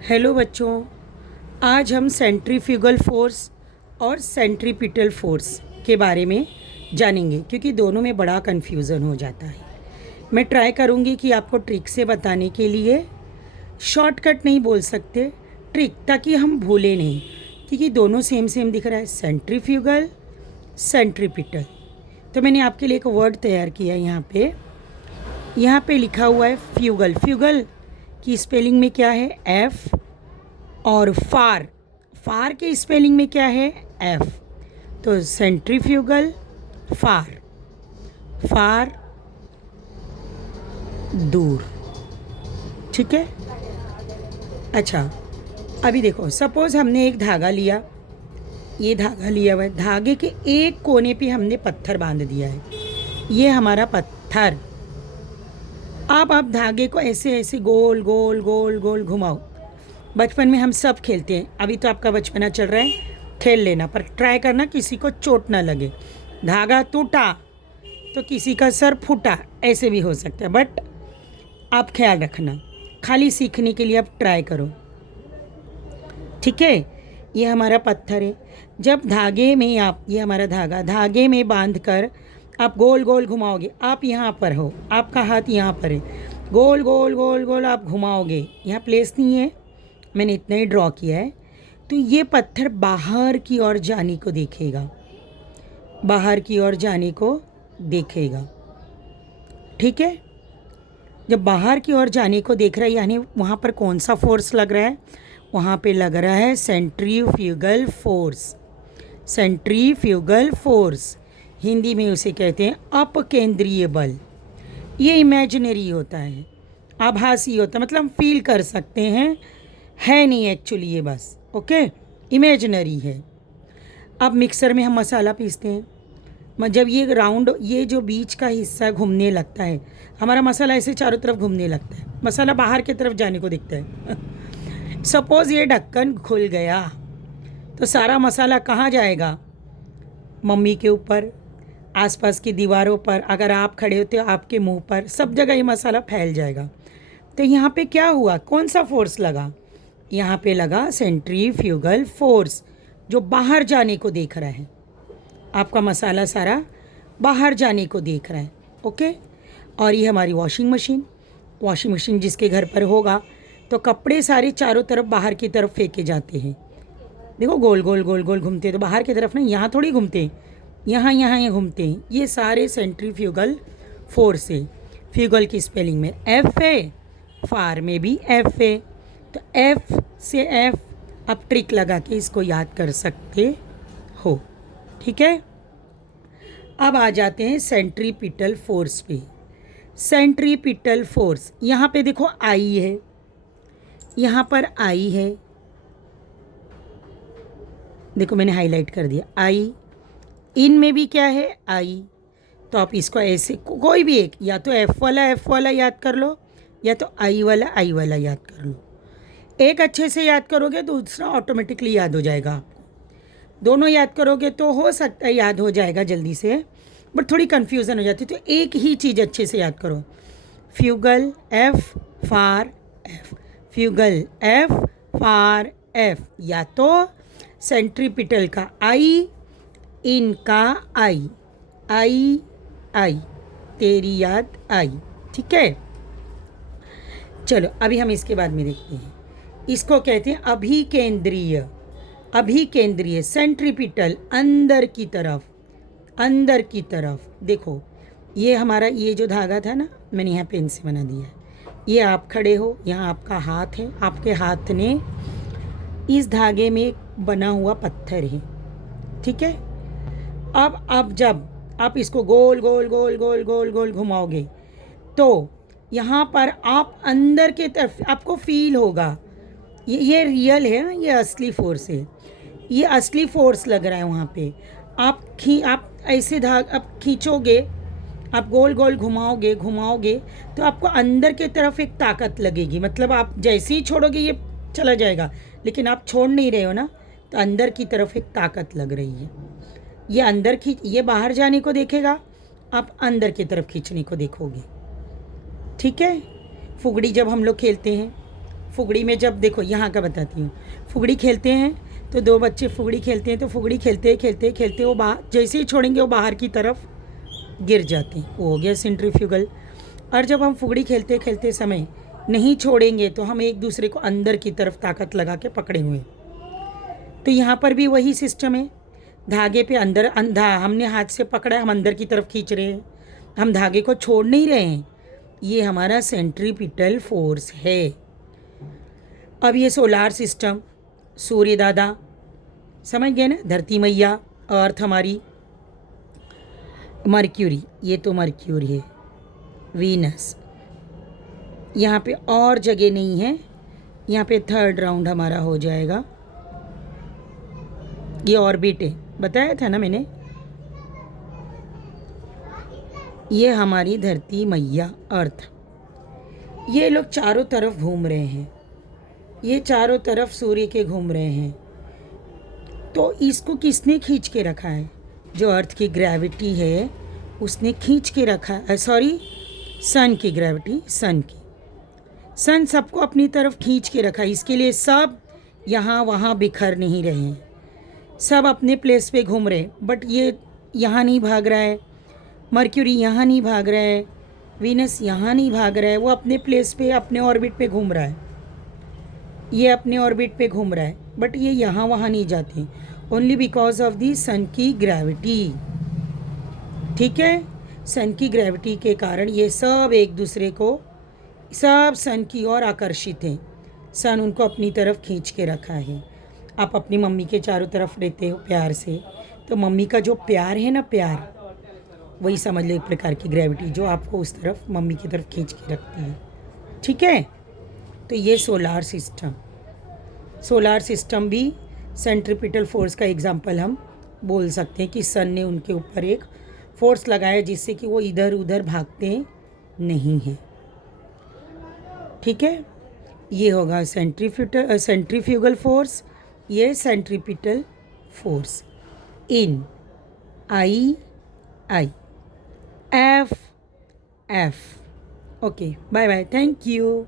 Hello बच्चों, आज हम सेंट्रीफ्यूगल फोर्स और सेंट्रीपिटल फोर्स के बारे में जानेंगे क्योंकि दोनों में बड़ा कन्फ्यूज़न हो जाता है। मैं ट्राई करूँगी कि आपको ट्रिक से बताने के लिए, शॉर्टकट नहीं बोल सकते, ट्रिक, ताकि हम भूलें नहीं, क्योंकि दोनों सेम सेम दिख रहा है, सेंट्रीफ्यूगल सेंट्रीपिटल। तो मैंने आपके लिए एक वर्ड तैयार किया है। यहाँ पे लिखा हुआ है फ्यूगल। फ्यूगल की स्पेलिंग में क्या है? एफ। और फार, फार के स्पेलिंग में क्या है? एफ। तो सेंट्रीफ्यूगल फार, फार दूर। ठीक है। अच्छा, अभी देखो, सपोज हमने एक धागा लिया, ये धागा लिया हुआ है, धागे के एक कोने पे हमने पत्थर बांध दिया है। ये हमारा पत्थर। अब आप धागे को ऐसे ऐसे गोल गोल गोल गोल घुमाओ। बचपन में हम सब खेलते हैं, अभी तो आपका बचपना चल रहा है, खेल लेना, पर ट्राई करना किसी को चोट ना लगे। धागा टूटा तो किसी का सर फूटा, ऐसे भी हो सकता है, बट आप ख्याल रखना, खाली सीखने के लिए आप ट्राई करो। ठीक है। ये हमारा पत्थर है। जब धागे में आप, ये हमारा धागे में बांध कर आप गोल गोल घुमाओगे, आप यहाँ पर हो, आपका हाथ यहाँ पर है, गोल गोल गोल गोल आप घुमाओगे, यहाँ प्लेस नहीं है, मैंने इतना ही ड्रॉ किया है। तो ये पत्थर बाहर की ओर जाने को देखेगा, बाहर की ओर जाने को देखेगा। ठीक है। जब बाहर की ओर जाने को देख रहा है, यानी वहाँ पर कौन सा फोर्स लग रहा है? वहाँ पे लग रहा है centrifugal force. Centrifugal force, Hindi में उसे कहते हैं अपकेंद्रीय बल। ये इमेजिनरी होता है, आभासी होता है, मतलब हम फील कर सकते हैं, है नहीं एक्चुअली, ये बस ओके इमेजिनरी है। अब मिक्सर में हम मसाला पीसते हैं, जब ये राउंड, ये जो बीच का हिस्सा घूमने लगता है, हमारा मसाला ऐसे चारों तरफ घूमने लगता है, मसाला बाहर की तरफ जाने को दिखता है। सपोज ये ढक्कन खुल गया तो सारा मसाला कहाँ जाएगा? मम्मी के ऊपर, आसपास की दीवारों पर, अगर आप खड़े होते हो आपके मुंह पर, सब जगह ये मसाला फैल जाएगा। तो यहाँ पे क्या हुआ? कौन सा फोर्स लगा? यहाँ पे लगा सेंट्रीफ्यूगल फोर्स, जो बाहर जाने को देख रहा है। आपका मसाला सारा बाहर जाने को देख रहा है। ओके। और ये हमारी वॉशिंग मशीन। वॉशिंग मशीन जिसके घर पर होगा तो कपड़े सारे चारों तरफ बाहर की तरफ फेंके जाते हैं। देखो गोल गोल गोल गोल घूमते हैं, तो बाहर की तरफ ना, यहाँ थोड़ी घूमते हैं, यहाँ यहाँ ये घूमते हैं। ये सारे सेंट्रीफ्यूगल फोर्स है। फ्यूगल की स्पेलिंग में एफ है, फार में भी एफ है। तो एफ से एफ आप ट्रिक लगा के इसको याद कर सकते हो। ठीक है। अब आ जाते हैं सेंट्रीपिटल फोर्स पे। सेंट्रीपिटल फोर्स, यहाँ पे देखो आई है, यहाँ पर आई है, देखो मैंने हाईलाइट कर दिया आई। इन में भी क्या है? आई। तो आप इसको ऐसे कोई भी एक, या तो एफ वाला याद कर लो, या तो आई वाला याद कर लो। एक अच्छे से याद करोगे तो दूसरा ऑटोमेटिकली याद हो जाएगा आपको। दोनों याद करोगे तो हो सकता है याद हो जाएगा जल्दी से, बट थोड़ी कन्फ्यूज़न हो जाती है। तो एक ही चीज़ अच्छे से याद करो, फ्यूगल एफ फार एफ, फ्यूगल एफ फार एफ, या तो सेंट्रीपिटल का आई, इनका आई, आई आई, तेरी याद आई। ठीक है। चलो अभी हम इसके बाद में देखते हैं, इसको कहते हैं अभिकेंद्रीय। अभिकेंद्रीय सेंट्रीपिटल, अंदर की तरफ, अंदर की तरफ। देखो ये हमारा, ये जो धागा था ना, मैंने यहाँ पेन से बना दिया है। ये आप खड़े हो, यहाँ आपका हाथ है, आपके हाथ ने इस धागे में बना हुआ पत्थर है। ठीक है। अब जब आप इसको गोल गोल गोल गोल गोल गोल घुमाओगे तो यहाँ पर आप अंदर के तरफ आपको फील होगा, ये रियल है ना, ये असली फोर्स है, ये असली फोर्स लग रहा है वहाँ पे। आप ऐसे आप खींचोगे, आप गोल गोल घुमाओगे तो आपको अंदर के तरफ एक ताकत लगेगी, मतलब आप जैसे ही छोड़ोगे ये चला जाएगा, लेकिन आप छोड़ नहीं रहे हो ना, तो अंदर की तरफ एक ताकत लग रही है। ये अंदर ये बाहर जाने को देखेगा, आप अंदर की तरफ खींचने को देखोगे। ठीक है। फुगड़ी जब हम लोग खेलते हैं फुगड़ी में जब देखो यहाँ का बताती हूँ, फुगड़ी खेलते हैं तो दो बच्चे फुगड़ी खेलते हैं तो फुगड़ी खेलते खेलते खेलते वो बाहर जैसे ही छोड़ेंगे वो बाहर की तरफ गिर जाते हैं, वो हो गया सेंट्रीफ्यूगल। और जब हम फुगड़ी खेलते खेलते समय नहीं छोड़ेंगे तो हम एक दूसरे को अंदर की तरफ ताकत लगा के पकड़े हुए। तो यहाँ पर भी वही सिस्टम है, धागे पे अंदर अंधा हमने हाथ से पकड़ा है, हम अंदर की तरफ खींच रहे हैं, हम धागे को छोड़ नहीं रहे हैं, ये हमारा सेंट्रीपिटल फोर्स है। अब ये सोलार सिस्टम, सूर्य दादा समझ गए ना, धरती मैया, अर्थ हमारी, मर्क्यूरी, ये तो मर्क्यूरी है, वीनस, यहाँ पे और जगह नहीं है, यहाँ पे थर्ड राउंड हमारा हो जाएगा, ये ऑर्बिट है, बताया था ना मैंने, ये हमारी धरती मैया अर्थ। ये लोग चारों तरफ घूम रहे हैं, ये चारों तरफ सूर्य के घूम रहे हैं। तो इसको किसने खींच के रखा है? जो अर्थ की ग्रेविटी है उसने खींच के रखा है, सॉरी सन की ग्रेविटी, सन की, सन सबको अपनी तरफ खींच के रखा है। इसके लिए सब यहाँ वहाँ बिखर नहीं रहे हैं, सब अपने प्लेस पे घूम रहे हैं। बट ये यहाँ नहीं भाग रहा है, मर्क्यूरी यहाँ नहीं भाग रहा है, वीनस यहाँ नहीं भाग रहा है, वो अपने प्लेस पे अपने ऑर्बिट पे घूम रहा है, ये अपने ऑर्बिट पे घूम रहा है। बट ये यहाँ वहाँ नहीं जाते, ओनली बिकॉज ऑफ दी सन की ग्रेविटी। ठीक है, सन की ग्रेविटी के कारण ये सब एक दूसरे को, सब सन की ओर आकर्षित हैं, सन उनको अपनी तरफ खींच के रखा है। आप अपनी मम्मी के चारों तरफ रहते हो प्यार से, तो मम्मी का जो प्यार है ना, प्यार, वही समझ लो एक प्रकार की ग्रेविटी जो आपको उस तरफ मम्मी की तरफ खींच के रखती है। ठीक है, तो ये सोलार सिस्टम, सोलार सिस्टम भी सेंट्रीपिटल फोर्स का एग्जांपल हम बोल सकते हैं कि सन ने उनके ऊपर एक फोर्स लगाया जिससे कि वो इधर उधर भागते नहीं हैं। ठीक है, ये होगा सेंट्रीफ्यूगल फोर्स, ये सेंट्रीपिटल फोर्स। इन I I, F F. Okay, bye bye, thank you.